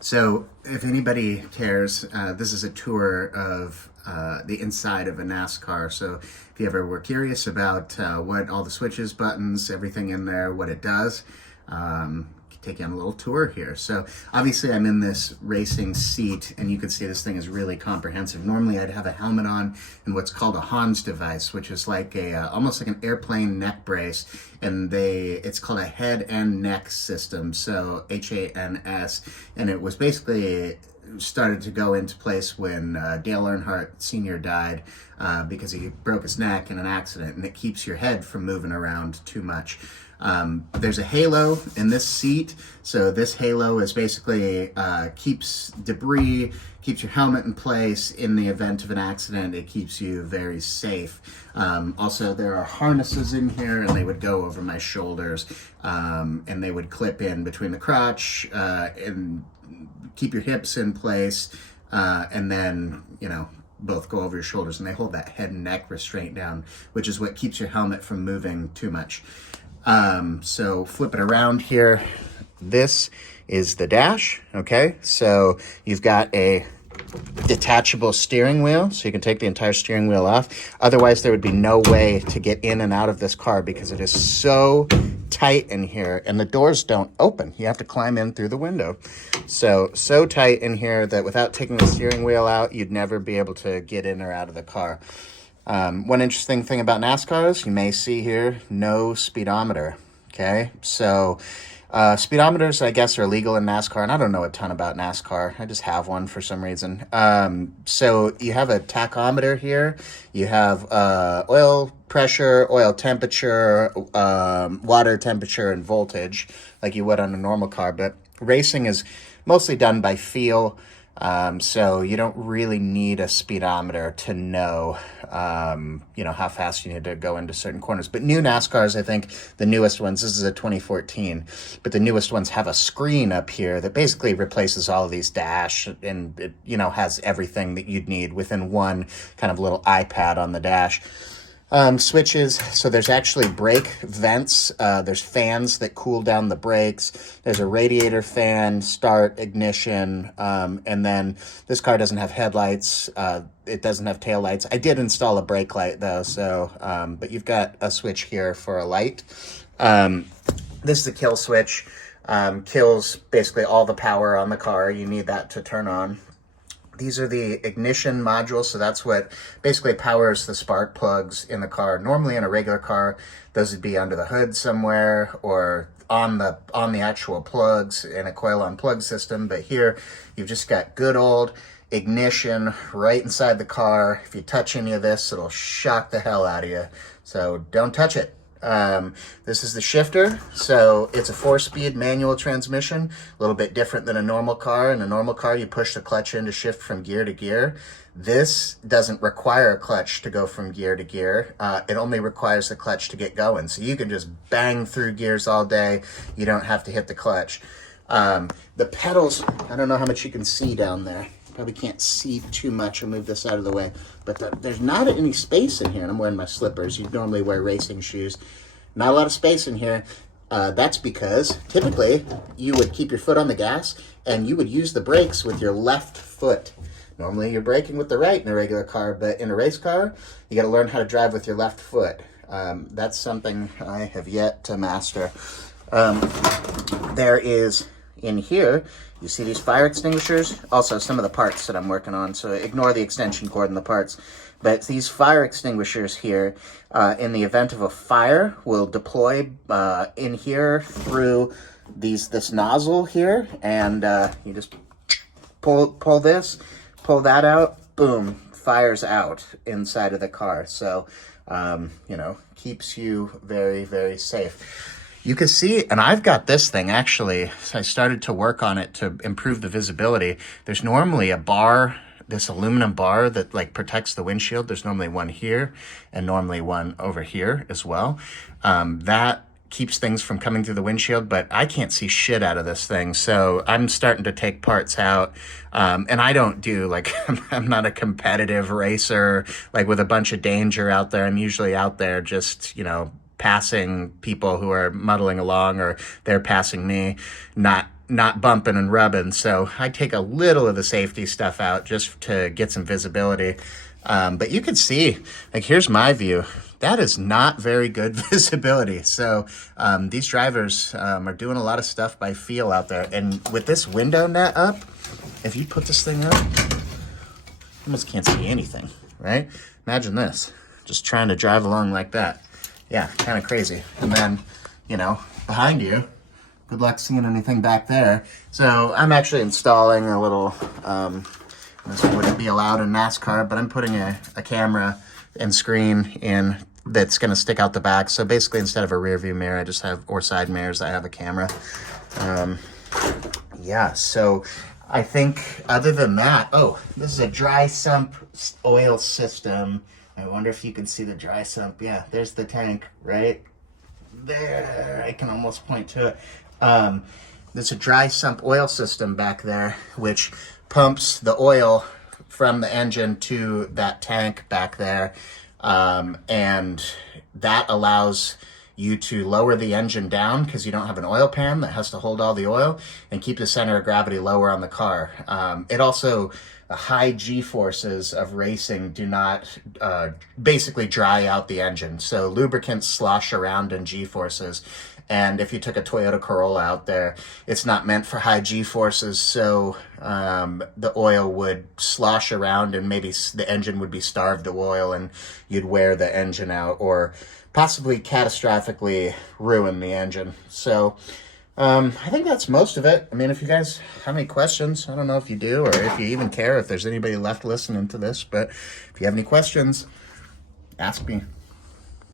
So if anybody cares, this is a tour of the inside of a NASCAR. So if you ever were curious about what all the switches, buttons, everything in there, what it does, take you on a little tour here. So obviously I'm in this racing seat, and you can see this thing is really comprehensive. Normally I'd have a helmet on and what's called a Hans device, which is like a almost like an airplane neck brace, and it's called a head and neck system, so HANS, and it was basically started to go into place when Dale Earnhardt Sr. died because he broke his neck in an accident, and it keeps your head from moving around too much. There's a halo in this seat, so this halo is basically keeps debris, keeps your helmet in place in the event of an accident. It keeps you very safe. Also, there are harnesses in here, and they would go over my shoulders, and they would clip in between the crotch and keep your hips in place, and then, both go over your shoulders, and they hold that head and neck restraint down, which is what keeps your helmet from moving too much. So flip it around here. This is the dash, okay? So you've got a detachable steering wheel, so you can take the entire steering wheel off. Otherwise, there would be no way to get in and out of this car because it is so tight in here, and the doors don't open. You have to climb in through the window. So tight in here that without taking the steering wheel out, you'd never be able to get in or out of the car. One interesting thing about NASCAR is you may see here, no speedometer, okay? So speedometers, I guess, are legal in NASCAR, and I don't know a ton about NASCAR. I just have one for some reason. So you have a tachometer here. You have oil pressure, oil temperature, water temperature, and voltage, like you would on a normal car. But racing is mostly done by feel. So you don't really need a speedometer to know, how fast you need to go into certain corners. But new NASCARs, I think the newest ones, this is a 2014, but the newest ones have a screen up here that basically replaces all of these dash, and it, has everything that you'd need within one kind of little iPad on the dash. Switches, so there's actually brake vents, there's fans that cool down the brakes, there's a radiator fan, start, ignition, and then this car doesn't have headlights, it doesn't have taillights. I did install a brake light though, so, but you've got a switch here for a light. This is a kill switch, kills basically all the power on the car. You need that to turn on. These are the ignition modules, so that's what basically powers the spark plugs in the car. Normally in a regular car, those would be under the hood somewhere or on the actual plugs in a coil-on plug system. But here, you've just got good old ignition right inside the car. If you touch any of this, it'll shock the hell out of you. So don't touch it. This is the shifter. So it's a 4-speed manual transmission, a little bit different than a normal car. In a normal car, you push the clutch in to shift from gear to gear. This doesn't require a clutch to go from gear to gear. It only requires the clutch to get going. So you can just bang through gears all day. You don't have to hit the clutch. The pedals, I don't know how much you can see down there. Probably can't see too much. I'll move this out of the way. But there's not any space in here. And I'm wearing my slippers. You'd normally wear racing shoes. Not a lot of space in here. That's because typically you would keep your foot on the gas and you would use the brakes with your left foot. Normally you're braking with the right in a regular car, but in a race car, you got to learn how to drive with your left foot. That's something I have yet to master. There is in here, you see these fire extinguishers, also some of the parts that I'm working on, so ignore the extension cord and the parts. But these fire extinguishers here, in the event of a fire, will deploy in here through this nozzle here, and you just pull that out, boom, fire's out inside of the car. So, keeps you very, very safe. You can see, and I've got this thing actually, I started to work on it to improve the visibility. There's normally a bar, this aluminum bar that like protects the windshield. There's normally one here and normally one over here as well. That keeps things from coming through the windshield, but I can't see shit out of this thing. So I'm starting to take parts out. And I don't do like, I'm not a competitive racer, like with a bunch of danger out there. I'm usually out there just, passing people who are muddling along, or they're passing me, not not bumping and rubbing. So I take a little of the safety stuff out just to get some visibility. But you can see, like, here's my view. That is not very good visibility. So these drivers are doing a lot of stuff by feel out there. And with this window net up, if you put this thing up, you almost can't see anything, right? Imagine this, just trying to drive along like that. Yeah, kind of crazy. And then, you know, behind you, good luck seeing anything back there. So I'm actually installing a little, this wouldn't be allowed in NASCAR, but I'm putting a camera and screen in that's going to stick out the back. So basically, instead of a rear view mirror, I just have, or side mirrors, I have a camera. Yeah, so I think other than that, oh, this is a dry sump oil system. I wonder if you can see the dry sump. Yeah, there's the tank right there. I can almost point to it. There's a dry sump oil system back there, which pumps the oil from the engine to that tank back there. And that allows you to lower the engine down because you don't have an oil pan that has to hold all the oil, and keep the center of gravity lower on the car. It also, the high G-forces of racing do not basically dry out the engine. So lubricants slosh around in G-forces. And if you took a Toyota Corolla out there, it's not meant for high G-forces, so the oil would slosh around and maybe the engine would be starved of oil and you'd wear the engine out or possibly catastrophically ruin the engine. So I think that's most of it. I mean, if you guys have any questions, I don't know if you do or if you even care if there's anybody left listening to this, but if you have any questions, ask me.